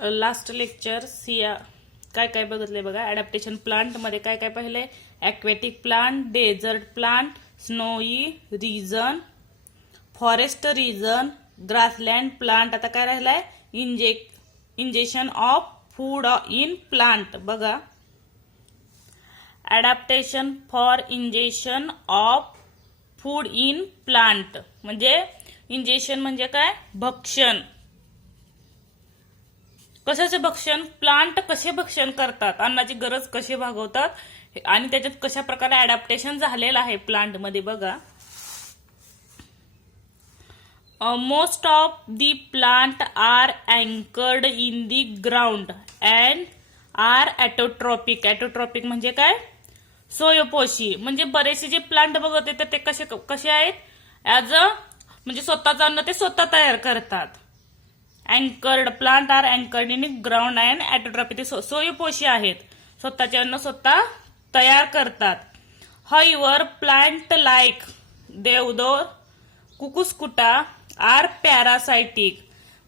Last lecture Siya काय काय बघितले बघा. ॲडॅप्टेशन प्लांटमध्ये काय काय पाहिलंय? Aquatic plant, desert plant, snowy region, forest region, grassland plant. आता काय राहिलाय? Injection of food in plant. बघा, adaptation for injection of food in plant म्हणजे इंजेक्शन म्हणजे काय? भक्षण. कशाचे भक्षण? प्लांट कसे भक्षण करतात, अन्नाची गरज कशी भागवतात आणि त्याच्यात कशा प्रकारे ॲडॅप्टेशन झालेलं आहे प्लांटमध्ये. बघा, most of the plant are anchored in the ground and are autotrophic. Autotrophic म्हणजे काय? स्वयंपोषी. म्हणजे बरेचसे जे प्लांट बघत तर ते कसे आहेत? ॲज अ म्हणजे स्वतःचं अन्न ते स्वतः तयार करतात. Anchored plant are anchored in ground and autotrophic. ते स्वयंपोषी आहेत, स्वतःचे अन्न स्वतः तयार करतात. हाऊएव्हर प्लांट लाईक देवदार, कुकुस्कुटा आर पॅरासायटिक.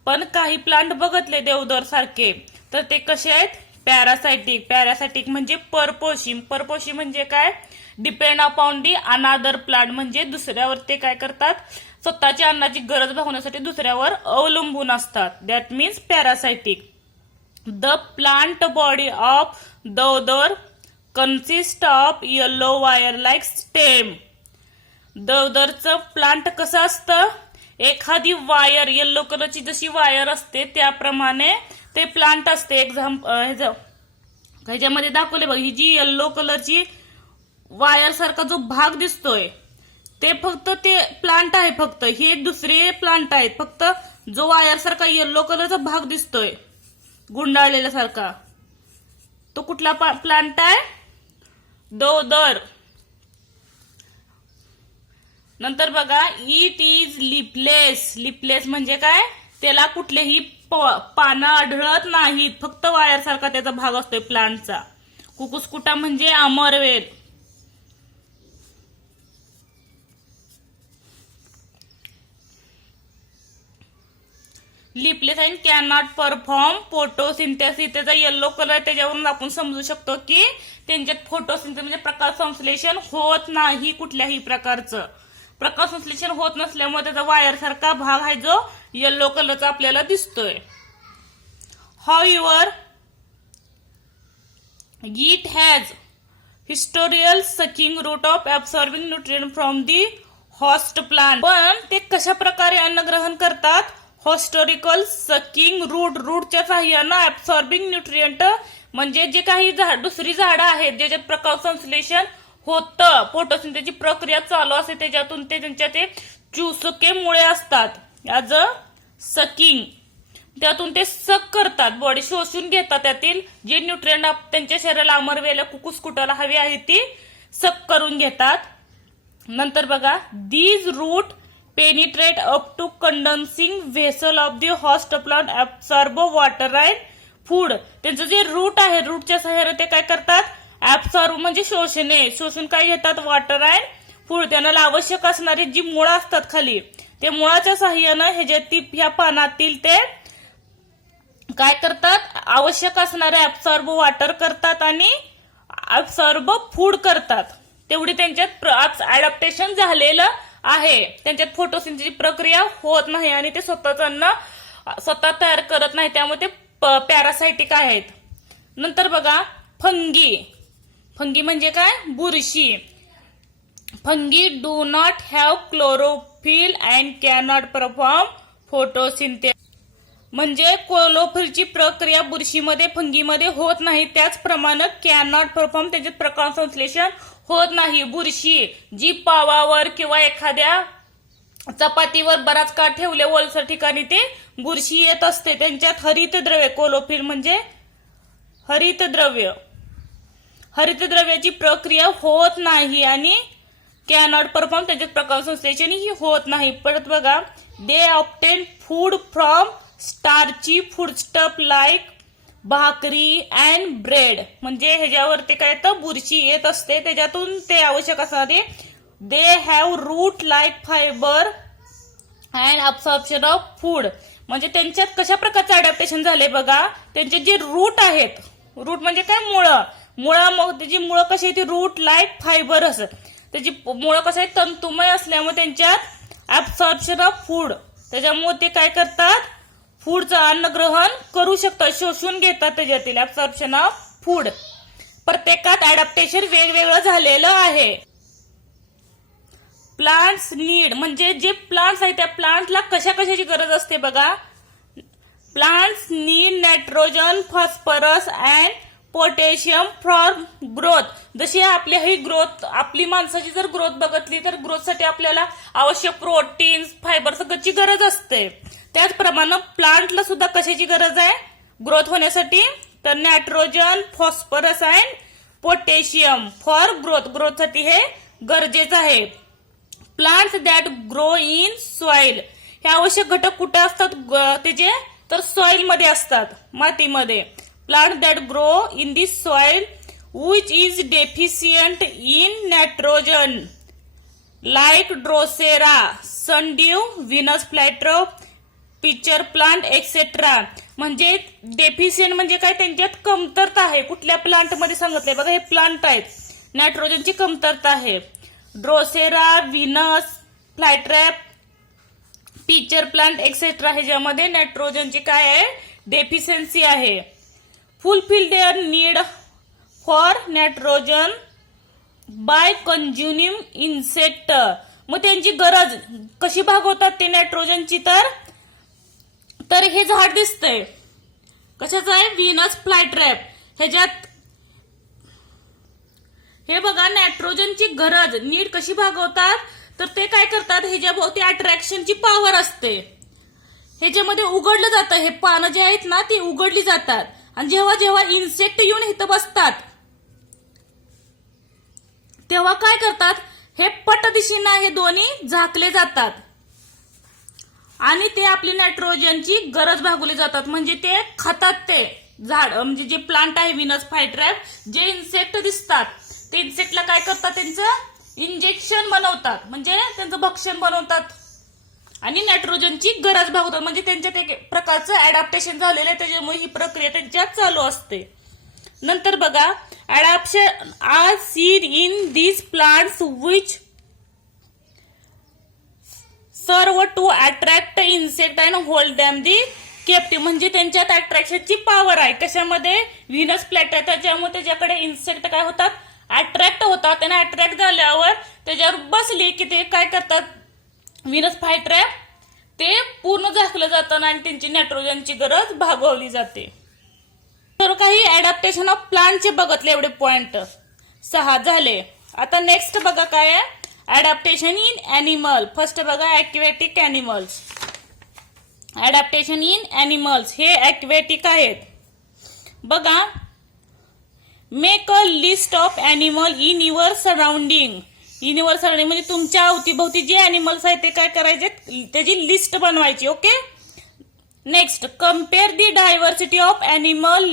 पण काही प्लांट बघतले देवदार सारखे तर ते कसे आहेत? पॅरासायटिक. पॅरासायटिक म्हणजे परपोषी. परपोषी म्हणजे काय? डिपेंड अपॉन दी अनादर प्लांट. म्हणजे दुसऱ्यावर ते काय करतात? स्वतःच्या अन्नाची गरज भागवण्यासाठी दुसऱ्यावर अवलंबून असतात. That means parasitic. The plant body of dodder consist of yellow wire like stem. देवदारचं प्लांट कसं असतं? एखादी वायर, येलो कलरची जशी वायर असते त्याप्रमाणे ते प्लांट असते. ह्याच्यामध्ये दाखवले बघ, ही जी येलो कलरची वायर सारखा जो भाग दिसतोय ते फक्त ते प्लांट आहे. फक्त हे दुसरे प्लांट आहेत. फक्त जो वायर सारखा येलो कलरचा भाग दिसतोय गुंडाळलेला सारखा, तो कुठला प्लांट आहे? देवदार. नंतर बघा, इट इज लिपलेस. लिपलेस म्हणजे काय? त्याला कुठलेही पानं आढळत नाहीत, फक्त वायर सारखा त्याचा भाग असतोय प्लांटचा. कुकुस्कुटा म्हणजे अमरवेल. Leafless and can not perform photosynthesis. त्याचा येलो कलर त्याच्यावरून आपण समजू शकतो की त्यांच्यात फोटोसिंथेसिस म्हणजे प्रकाश संश्लेषण होत नाही. कुठल्याही प्रकारचं प्रकाश संश्लेषण होत नसल्यामुळे त्याचा वायर सारखा भाग आहे जो येलो कलरचा आपल्याला दिसतोय. However it has haustorial sucking root of absorbing nutrient from the host plant. पण ते कशा प्रकारे अन्न ग्रहण करतात? Historical sucking route. रूटच्या साह्यानं ऍब्सॉर्बिंग न्यूट्रिएंट म्हणजे जे काही दुसरी झाडं आहेत ज्याच्यात प्रकाश संश्लेषण होतं, फोटोसिंथेसिसची प्रक्रिया चालू असते, त्याच्यातून ते त्यांच्या ते चुसके मुळे असतात ऍज अ सकिंग. त्यातून ते सक करतात, बॉडी शोषून घेतात. त्यातील जे न्यूट्रिएंट त्यांच्या शरीराला अमरवेल्या कुकुस्कुटाला हवी आहे ती सक करून घेतात. नंतर बघा, these root penetrate up to condensing vessel of the host plant absorb water and food. त्यांचं जे रूट आहे, रूटच्या सहाय्याने ते काय करतात? ऍब्सॉर्ब म्हणजे शोषणे. शोषून काय घेतात? Water and food. त्यांना आवश्यक असणारी जी मुळं असतात खाली, ते मुळाच्या सहाय्यानं ह्या पानातील ते काय करतात? आवश्यक असणारे ऍब्सॉर्ब वॉटर करतात आणि ऍब्सॉर्ब फूड करतात. तेवढी त्यांच्यात ऍडॅप्टेशन झालेलं आहे. त्यांच्यात फोटोसिंथेसिसची प्रक्रिया होत नाही आणि ते स्वतःचं अन्न स्वतः तयार करत नाही, त्यामुळे ते पॅरासायटिक आहेत. नंतर बघा, फंगी. फंगी म्हणजे काय? बुरशी. Fungi do not have chlorophyll and can not perform photosynthesis. म्हणजे क्लोरोफिलची प्रक्रिया बुरशीमध्ये, फंगीमध्ये होत नाही. त्याचप्रमाणे कॅन नॉट परफॉर्म, त्याच्यात प्रकाश संश्लेषण होत नाही. बुरशी जी पावावर किंवा एखाद्या चपातीवर बराच काळ ठेवले ओलसर ठिकाणी ते बुरशी येत असते. त्यांच्यात हरितद्रव्य, क्लोरोफिल म्हणजे हरितद्रव्य, हरितद्रव्याची प्रक्रिया होत नाही आणि कॅन नॉट परफॉर्म, त्याच्यात प्रकाश संश्लेषण ही होत नाही. परत बघा, they obtain food from starchy foodstuff like bhakri and bread. म्हणजे ह्याच्यावरती काय तर बुरशी येत असते, त्याच्यातून ते आवश्यक असणारे they have root like fibre and absorption of food. म्हणजे त्यांच्यात कशा प्रकारचं अडॅप्टेशन झाले बघा. त्यांचे जे रूट आहेत, रूट म्हणजे काय, मुळं, मग त्याची मुळं कशी आहे ती रूट लाईक फायबर असं, त्याची मुळं कसं आहे तंतुमय असल्यामुळे त्यांच्यात ऍब्सॉर्प्शन ऑफ फूड, त्याच्यामुळे ते काय करतात, फूडचं अन्न ग्रहण करू शकतात, शोषून घेतात त्याच्यातील ऍब्सॉर्प्शन ऑफ फूड. प्रत्येकात अडॅप्टेशन वेगवेगळं झालेलं आहे. प्लांट्स नीड म्हणजे जे प्लांट्स आहेत त्या प्लांट्सला कशा कशाची गरज असते बघा. Plants need nitrogen, phosphorus and potassium for growth. जशी आपली ही ग्रोथ, आपली माणसाची जर ग्रोथ बघितली तर ग्रोथसाठी आपल्याला आवश्यक प्रोटीन्स, फायबर सगळ्याची गरज असते. त्याचप्रमाणे प्लांटला सुद्धा कशाची गरज आहे ग्रोथ होण्यासाठी, तर nitrogen, phosphorus and potassium for growth, ग्रोथसाठी हे गरजेचं आहे. Plants that grow in soil, हे आवश्यक घटक कुठे असतात त्याचे, तर सॉइल मध्ये असतात, मातीमध्ये. Plant that grow in this soil which is deficient in nitrogen like Drosera, sundew, Venus flytrap, pitcher plant etcetera. म्हणजे डेफिशियंट म्हणजे काय, त्यांच्यात कमतरता आहे. कुठल्या प्लांट मध्ये सांगितलंय बघा, हे प्लांट आहेत, नायट्रोजनची कमतरता आहे. Drosera, Venus flytrap, pitcher plant etcetera ह्याच्यामध्ये नायट्रोजनची काय आहे, डेफिशियन्सी आहे. Fulfil their need for nitrogen by consuming insect. मग त्यांची गरज कशी भागवतात ते नायट्रोजनची, तर हे झाड दिसतंय कशाचं आहे, व्हीनस फ्लायट्रॅप. ह्याच्यात हे बघा नायट्रोजनची गरज नीड कशी भागवतात, तर ते काय करतात, ह्याच्याभोवती अट्रॅक्शनची पॉवर असते, ह्याच्यामध्ये उघडलं जातं, हे पानं जे आहेत ना ती उघडली जातात. आणि जेव्हा जेव्हा इन्सेक्ट येऊन इथं बसतात तेव्हा काय करतात, हे पटदिशीनं हे दोन्ही झाकले जातात आणि ते आपली नायट्रोजनची गरज भागवली जातात. म्हणजे ते खातात, ते झाड म्हणजे जे प्लांट आहे व्हीनस फ्लायट्रॅप, जे इन्सेक्ट दिसतात ते इन्सेक्टला काय करतात, त्यांचं इंजेक्शन बनवतात, म्हणजे त्यांचं भक्षण बनवतात आणि नायट्रोजनची गरज भागवतात. म्हणजे त्यांच्यात एक प्रकारचं अडॅप्टेशन झालेलं आहे, त्याच्यामुळे ही प्रक्रिया त्यांच्यात चालू असते. नंतर बघा, adaptation are seen in these plants which serve to attract insect and hold them the captive. म्हणजे त्यांच्यात अट्रॅक्शनची पॉवर आहे कशामध्ये, व्हीनस फ्लायट्रॅप, त्याच्यामुळे त्याच्याकडे इन्सेक्ट काय होतात, अट्रॅक्ट होतात. त्यांना अट्रॅक्ट झाल्यावर त्याच्यावर बसली की ते काय करतात, व्हीनस फ्लायट्रॅप ते पूर्ण झाकलं जातं आणि त्यांची नायट्रोजनची गरज भागवली जाते. तर काही अडॅप्टेशन ऑफ प्लांटचे बघतले एवढे पॉइंट 6 झाले. आता नेक्स्ट बघा काय आहे, अडॅप्टेशन इन ॲनिमल. फर्स्ट बघा aquatic animals. Adaptation in animals हे ॲक्वेटिक आहेत बघा. Make a list of animal in your surrounding. In your surrounding म्हणजे तुमच्या अवतीभोवती जे ॲनिमल्स आहेत ते काय करायचे, त्याची लिस्ट बनवायची. Okay. Next, compare the diversity of animal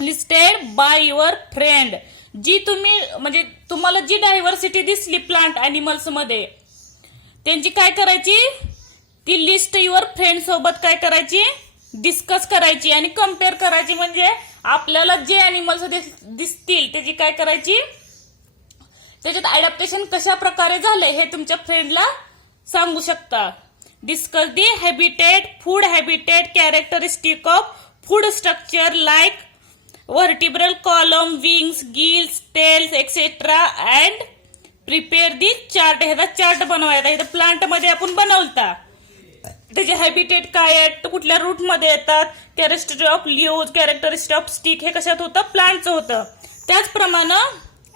listed by your friend. जी तुम्ही म्हणजे तुम्हाला जी डायव्हर्सिटी दिसली प्लांट ॲनिमल्स मध्ये, त्यांची काय करायची, ती लिस्ट युअर फ्रेंड सोबत काय करायची, डिस्कस करायची आणि कम्पेअर करायची. म्हणजे आपल्याला जे ॲनिमल्स दिसतील त्याची काय करायची, त्याच्यात अडॅप्टेशन कशा प्रकारे झाले हे तुमच्या फ्रेंडला सांगू शकता. Discuss the habitat, food habitat, characteristic of food structure like vertebral column, wings, gills, tails etcetera and prepare the chart. ह्याचा चार्ट बनवायचा. इथं प्लांट मध्ये आपण बनवता त्याचे हॅबिटेट काय आहेत, कुठल्या रूट मध्ये येतात, characteristic of leaves, characteristic of stick, हे कशात होतं, प्लांटचं होतं. त्याचप्रमाणे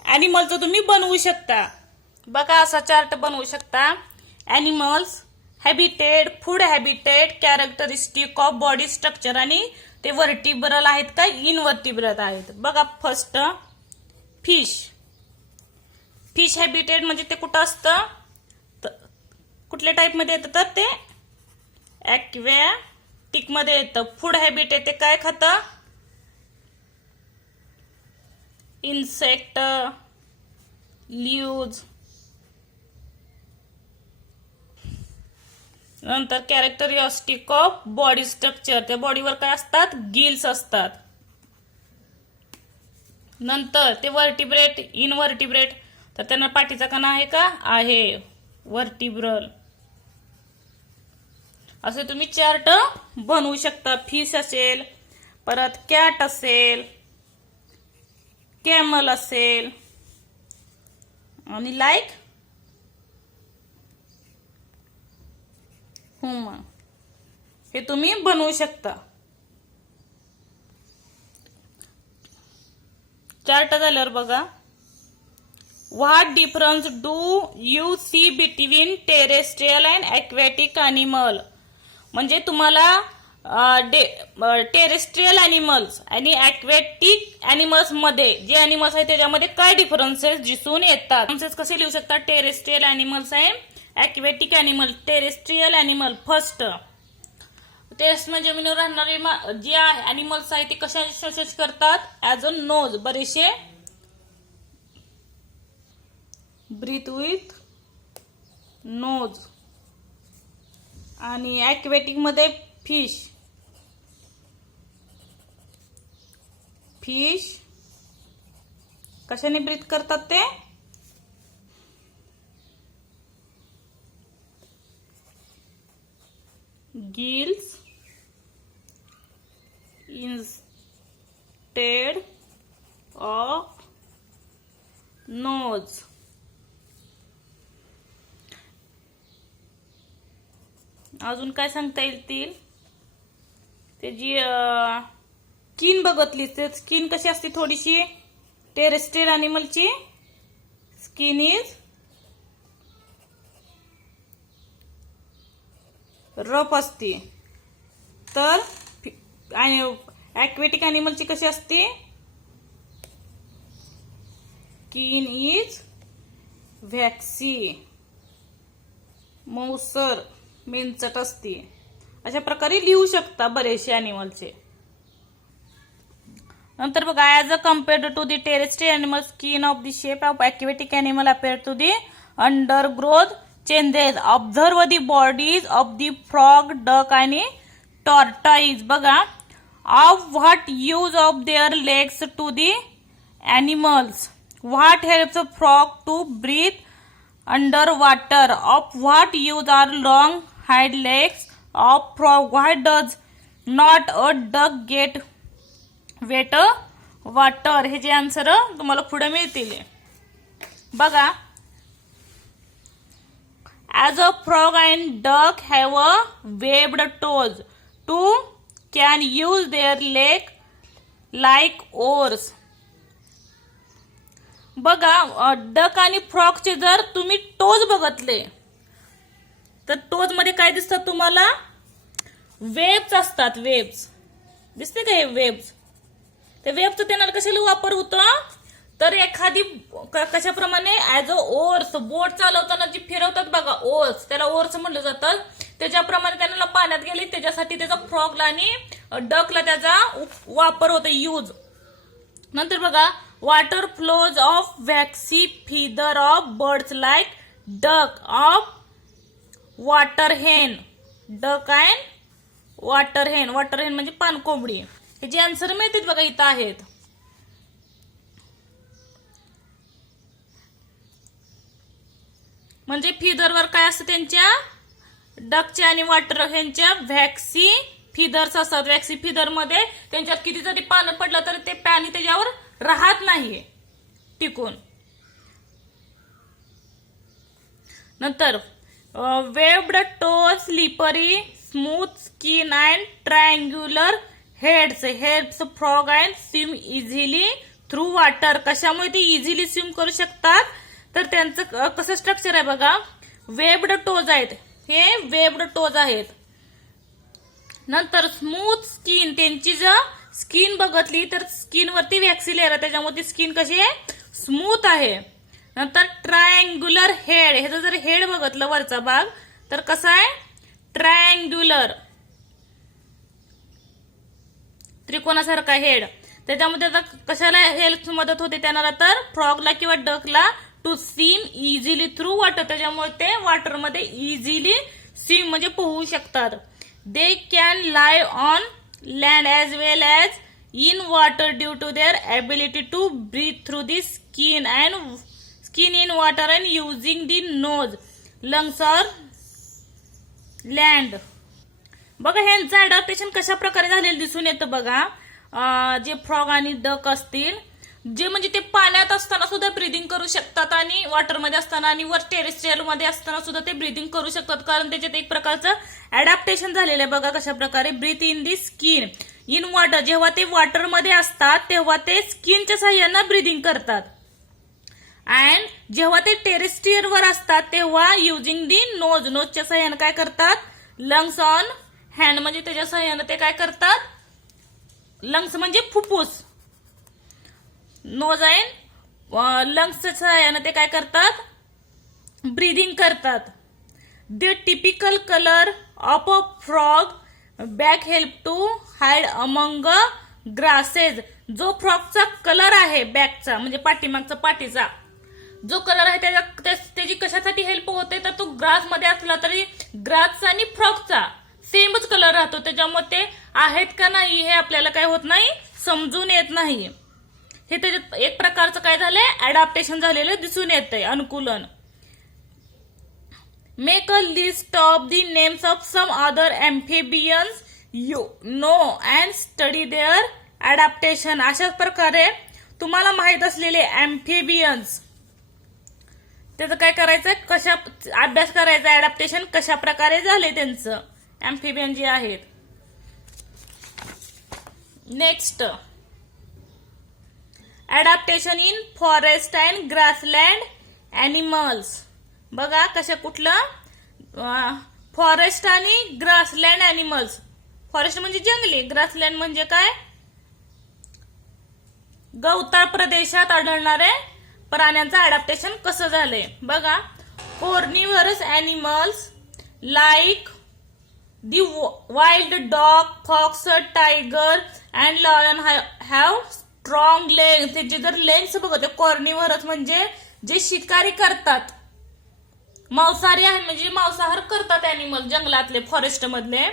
ॲनिमलचं तुम्ही बनवू शकता. बघा असा चार्ट बनवू शकता. Animals habitat, food habitat, characteristic of body structure आणि ते व्हर्टिब्रल आहेत का इनव्हर्टिब्रल आहेत. बघा फर्स्ट फिश. फिश हॅबिटेट म्हणजे ते कुठं असतं, कुठल्या टाईप मध्ये येतं, तर ते ॲक्वेटिक मध्ये येतं. फूड हॅबिटेट ते काय खातं, इन्सेक्ट, लीव्ज. नंतर कॅरेक्टरिस्टिक ऑफ बॉडी स्ट्रक्चर, त्या बॉडीवर काय असतात, गिल्स असतात. नंतर ते वर्टिब्रेट, इनवर्टिब्रेट, तर त्यांना पाठीचा कणा आहे का, आहे, वर्टिब्रल. असे तुम्ही चार्ट बनवू शकता. फिश असेल, परत कॅट असेल, कॅमल असेल, आणि लाईक ह्यूमन, हे तुम्ही बनवू शकता. चार्ट झाल्यावर बघा, what difference do you see between terrestrial and aquatic animal. म्हणजे तुम्हाला टेरेस्ट्रियल ॲनिमल्स आणि ॲक्वॅटिक ॲनिमल्स मध्ये जे ॲनिमल्स आहेत त्याच्यामध्ये काय डिफरन्सेस दिसून येतात. डिफरन्सेस कसे लिहू शकतात, टेरेस्ट्रियल ॲनिमल्स आहे, aquatic animal. Terrestrial animal first, terrace म्हणजे जमिनीवर राहणारे जे ॲनिमल्स आहेत ते कशा श्वास करतात, ॲज अ नोज, बरेचसे ब्रीथ विथ नोज. आणि ॲक्वॅटिक मध्ये फिश कशाने ब्रीथ करतात, ते गिल्स instead of nose. अजून काय सांगता येईल, ते जी स्किन बघतली, ते स्किन कशी असते, थोडीशी टेरेस्ट्रियल ॲनिमलची स्किन इज रफ असते, तर ॲक्वॅटिक ॲनिमलची कशी असते, स्किन इज व्हॅक्सी, मऊसर, मेंचट असते. अशा प्रकारे लिहू शकता बरेचसे ॲनिमलचे. नंतर बघा, as a compared to the terrestrial animal, skin of the shape of aquatic animal appear to the undergrowth changes. Observe the bodies of the frog, duck आणि टॉर्टाइज. बघा, of what use of their legs to the animals. What helps frog to breathe under water. Of what use are long hide legs of frog. Why does not a duck get wet water. हे जे answer तुम्हाला पुढे मिळतील. बघा, as a frog and duck have a webbed toes to can use their leg like oars. बघा, duck आणि फ्रॉगचे जर तुम्ही टोज बघतले तर टोज मध्ये काय दिसतात तुम्हाला, वेब्स असतात. वेब्स दिसते का, हे वेब्स. ते वेबचा त्यांना कशाला वापर होतो, तर एखादी कशाप्रमाणे ऍज अ ओर्स, बोट चालवताना जी फिरवतात बघा ओर्स, त्याला ओर्स म्हटलं जातं. त्याच्याप्रमाणे त्यांना पाण्यात गेले, त्याच्यासाठी त्याचा फ्रॉगला आणि डकला त्याचा वापर होतो, यूज. नंतर बघा, water flows of waxy feather of birds like duck of water हेन. डक अँड वॉटर हेन. वॉटर हेन म्हणजे पाणकोंबडी. हे जे आन्सर मिळतात बघा इथं आहेत. म्हणजे फिदरवर काय असतं त्यांच्या, डकच्या आणि वॉटर हेनच्या व्हॅक्सी फिदर्स असतात. व्हॅक्सी फिदर मध्ये त्यांच्यात किती जरी पाणी पडलं तरी ते पाणी त्याच्यावर राहत नाही टिकून. नंतर webbed toes, slippery smooth skin and triangular heads helps frog and swim easily through water. कशामुळे ते इझिली स्विम करू शकतात, तर त्यांचं कसं स्ट्रक्चर आहे बघा, वेब्ड टोज आहेत, हे वेब्ड टोज आहेत. नंतर स्मूथ स्किन, त्यांची जर स्किन बघतली तर स्किन वरती व्हॅक्सी लेअर आहे, त्याच्यामुळे ती स्किन कशी आहे, स्मूथ आहे. नंतर ट्रायंग्युलर हेड, ह्याचं जर हेड बघतलं वरचा भाग तर कसा आहे, ट्रायंग्युलर, त्रिकोणासारखा हेड. त्याच्यामध्ये आता कशाला हेल्प मदत होते त्यांना, तर फ्रॉगला किंवा डकला to swim easily through water. त्याच्यामुळे ते वॉटरमध्ये इझिली स्विम म्हणजे पोहू शकतात. They can lie on land as well as in water due to their ability to breathe through the skin in water and using the nose lungs or land. बघा ह्यांचं adaptation कशा प्रकारे झालेलं दिसून येतं बघा. जे फ्रॉग आणि डक असतील जे म्हणजे ते पाण्यात असताना सुद्धा ब्रीदिंग करू शकतात आणि वॉटरमध्ये असताना आणि वर टेरेस्ट्रियल मध्ये असताना सुद्धा ते ब्रीदिंग करू शकतात, कारण त्याच्यात एक प्रकारचं अडॅप्टेशन झालेलं आहे. बघा कशा प्रकारे breathe in the skin in water. जेव्हा ते वॉटरमध्ये असतात तेव्हा ते स्किनच्या साह्यानं ब्रीदिंग करतात अँड जेव्हा ते टेरेस्ट्रियल वर असतात तेव्हा युजिंग दी नोजच्या साह्यानं काय करतात, लंग्स ऑन हँड म्हणजे त्याच्या साह्यानं ते काय करतात, लंग्स म्हणजे फुफ्फुस, नोज अँड लंग्सच्या साह्यानं ते काय करतात, ब्रीदिंग करतात. The typical colour of a frog back help to hide among grasses. जो फ्रॉगचा कलर आहे बॅकचा म्हणजे पाठीमागचा पाठीचा जो कलर आहे त्याची कशासाठी हेल्प होते तर तो ग्रास मध्ये असला तरी ग्रासचा आणि फ्रॉगचा सेमच कलर राहतो, त्याच्यामुळे ते आहेत का नाही हे आपल्याला काय होत नाही, समजून येत नाही. हे त्याच्यात एक प्रकारचं काय झालंय, अडॅप्टेशन झालेलं दिसून येतंय, अनुकूलन. Make a list of the names of some other amphibians you know and study their adaptation. अशाच प्रकारे तुम्हाला माहित असलेले एम्फिबियन्स त्याचं काय करायचं, कशा अभ्यास करायचा, अडॅप्टेशन कशा प्रकारे झाले त्यांचं एम्फिबियन जे आहेत. Next adaptation in forest and grassland animals. बघा कशा कुठलं, फॉरेस्ट आणि ग्रासलँड ॲनिमल्स. फॉरेस्ट म्हणजे जंगली, ग्रासलँड म्हणजे काय, गवताळ प्रदेशात आढळणारे प्राण्यांचं अडॅप्टेशन कसं झालंय. बघा carnivorous animals like the wild dog, fox, tiger and lion have strong legs. त्याचे जर लेग्स बघते, कॉर्निव्हरस म्हणजे जे शिकारी करतात, मांसाहारी आहे म्हणजे मांसाहार करतात ॲनिमल जंगलातले फॉरेस्ट मधले,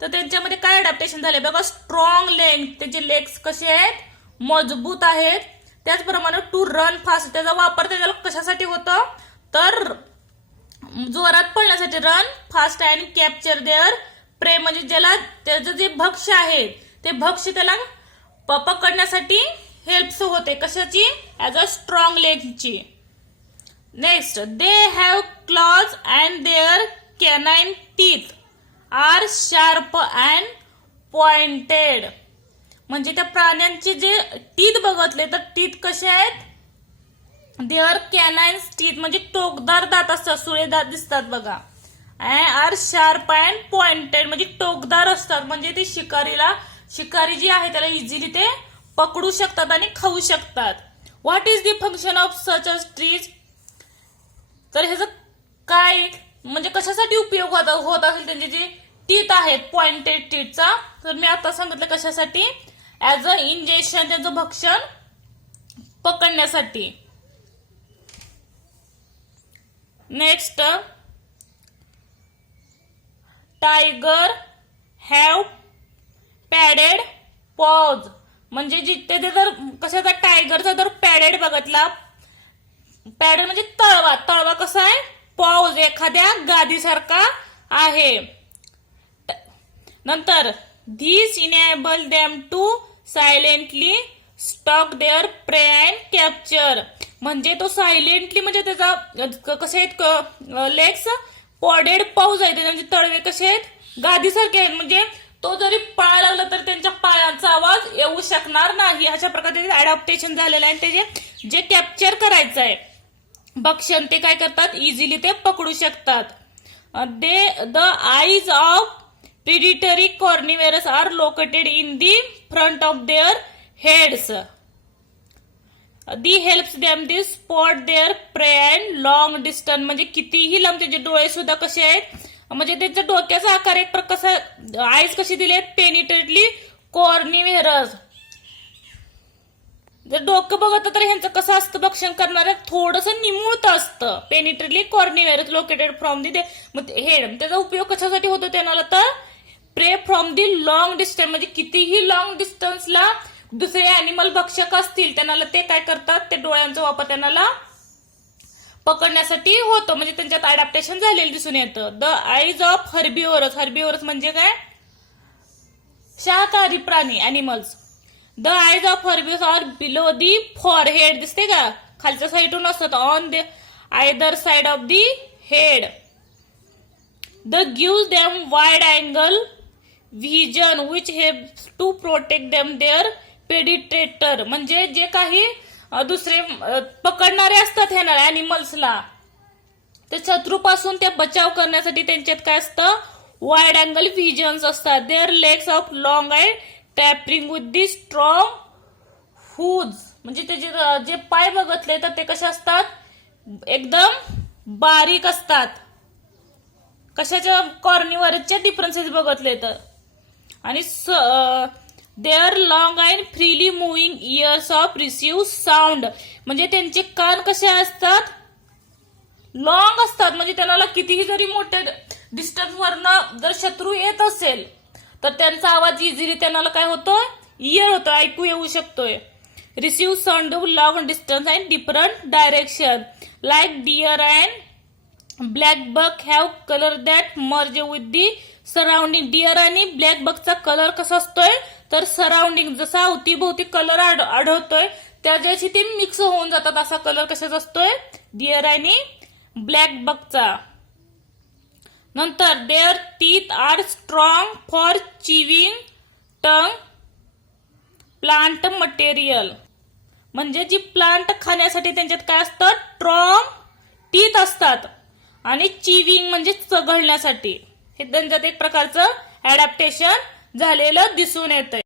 तर त्यांच्यामध्ये काय अडॅप्टेशन झाले बघा, स्ट्रॉंग लेग, त्याचे लेग्स कसे आहेत, मजबूत आहेत. त्याचप्रमाणे टू रन फास्ट, त्याचा वापर त्याला कशासाठी होतो तर जोरात पळण्यासाठी, run fast and capture their prey म्हणजे ज्याला त्याचं जे भक्ष्य आहे ते भक्ष्य त्याला पकडण्यासाठी हेल्प होते, कशाची, ऍज अ स्ट्रॉंग लेगची. Next they have claws and their canine teeth are sharp and pointed. म्हणजे त्या प्राण्यांचे जे टीथ बघतले तर टीथ कसे आहेत, देअर कॅनाइन्स टीथ म्हणजे टोकदार दात असतात, सुळे दात दिसतात बघा. आर शार्प अँड पॉइंटेड म्हणजे टोकदार असतात, म्हणजे ते शिकारी जी आहे त्याला इझिली ते पकडू शकतात आणि खाऊ शकतात. What is the function of such a trees. तर ह्याचं काय म्हणजे कशासाठी उपयोग होत असेल त्यांचे जे टीथ आहेत पॉइंटेड टीथचा, तर मी आता सांगितलं कशासाठी, ऍज अ इंजेक्शन, त्यांचं भक्षण पकडण्यासाठी. Next tiger have padded pause म्हणजे जिथे जर कशाचा टायगरचा जर पॅडेड बघितला, पॅडेड म्हणजे तळवा कसा आहे, पॉज एखाद्या गादीसारखा आहे. नंतर this enable them to silently stalk their prey and capture म्हणजे तो सायलेंटली म्हणजे त्याचा कसे आहेत लेग्स, पॉडेड पाऊज आहे म्हणजे तळवे कसे आहेत, गादीसारखे आहेत, म्हणजे तो जरी पळायला लागला तर त्यांच्या पायाचा आवाज येऊ शकणार नाही. अशा प्रकारे अडॅप्टेशन झालेलं आहे. त्याचे जे कॅप्चर करायचं आहे भक्षण ते काय करतात, इझिली ते पकडू शकतात. The eyes of predatory carnivorous are located in the front of their heads. The helps them the spot their prey and long distance म्हणजे कितीही लांब त्याचे डोळे सुद्धा कसे आहेत, म्हणजे त्यांच्या डोक्याचा आकार एक प्रकार, आईज कशी दिली आहेत, पेनिट्रेटली कॉर्निव्हरस. जर डोकं बघत तर ह्यांचं कसं असतं भक्षण करणारं, थोडंसं निमुळत असतं. पेनिट्रली कॉर्निव्हेरस लोकेटेड फ्रॉम दी हेड. त्याचा उपयोग कशासाठी होतो त्यांना, तर प्रे फ्रॉम दी लॉंग डिस्टन्स, म्हणजे कितीही लॉंग डिस्टन्सला दुसरे अॅनिमल भक्षक असतील त्यांना ते काय करतात, ते डोळ्यांचा वापर त्यांना पकडण्यासाठी होतो. म्हणजे त्यांच्यात अडॅप्टेशन झालेलं दिसून येतं. The eyes of herbivorous. Herbivorous म्हणजे काय, शाकाहारी प्राणी, animals. The eyes of herbivorous are below the forehead. दिसते का, खालच्या साईडून असतात, on the either side of the head. The gives them wide angle vision which helps to protect them their predator. म्हणजे जे काही दुसरे पकडणारे असतात ह्या अॅनिमल्सला, ते शत्रूपासून ते बचाव करण्यासाठी त्यांच्यात काय असतं, वाईड अँगल व्हिजन्स असतात. Their legs of long and tapering with the strong hooves. म्हणजे त्याचे जे पाय बघतले तर ते कसे असतात, एकदम बारीक असतात. कशाच्या, कॉर्निव्हरसच्या डिफरन्सेस बघतले तर. आणि their long and freely moving ears of receive sound. म्हणजे त्यांचे कान कसे असतात, लॉंग असतात. म्हणजे त्याला कितीही जरी मोठ्या डिस्टन्स वरनं जर शत्रू येत असेल तर त्यांचा आवाज इझिली त्यांना काय होतो, इयर होतो, ऐकू येऊ शकतोय. Receive sound long distance and different direction. Like deer and black buck have colour that merge with the surrounding. Deer आणि ब्लॅक बकचा कलर कसा असतोय, तर सराउंडिंग, जसा अवतीभोवती कलर आढळतोय त्याच्याशी ते मिक्स होऊन जातात. असा कलर कशाचा असतोय, डिअर आणि ब्लॅक बकचा. नंतर their teeth are strong for chewing tongue plant material. म्हणजे जी प्लांट खाण्यासाठी त्यांच्यात काय असतं, स्ट्रॉंग टीथ असतात. आणि चिविंग म्हणजे चघळण्यासाठी. हे त्यांच्यात एक प्रकारचं अडॅप्टेशन झालेलं दिसून येतंय.